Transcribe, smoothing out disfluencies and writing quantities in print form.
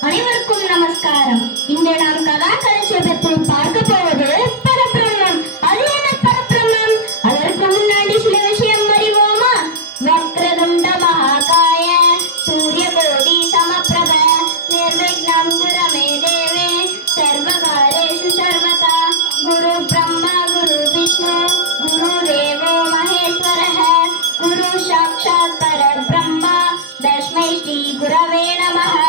அனைவருக்கும் நமஸ்காரம். இன்று நாம் கலாச்சாரத்தில் பார்க்க போவது பரபிரம்மம். அது என்ன பரபிரம்மம்? அதற்கு முன்னாடி சில விஷயம் அறிவோமா? வக்ரதுண்ட மகாகாய சூரியகோடி சமப்ரப நிர்விக்னம் குருமே தேவே சர்வகாரேஷு சர்வதா குரு பிரம்மா குரு விஷ்ணு குரு தேவோ மகேஸ்வரः குரு சாக்ஷாத் பரபிரம்ம தஸ்மை ஸ்ரீ குரவே நமः.